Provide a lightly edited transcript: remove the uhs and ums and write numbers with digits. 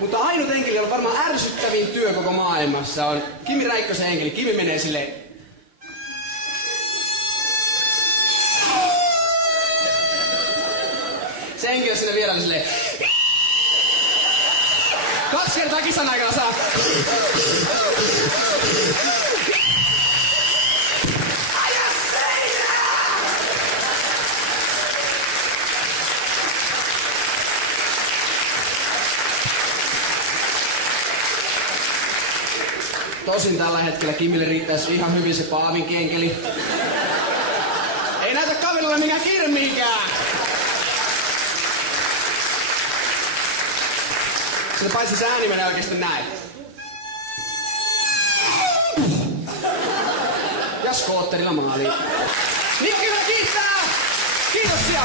Mutta ainut enkeli, jolla varmaan ärsyttävin työ koko maailmassa on Kimi Räikkösen enkeli. Kimi menee silleen... Se enkeli sinne vieraille silleen... 2 kertaa kisan aikana saa... Tosin tällä hetkellä Kimille riittäisi ihan hyvin se Paavin kenkeli. Ei näytä kaverilla mikään kiire mihinkään. Sitä paitsi se ääni menee oikeesti näin. Ja skootterilla maaliin. Mikko, hyvä kiittää! Kiitoksia!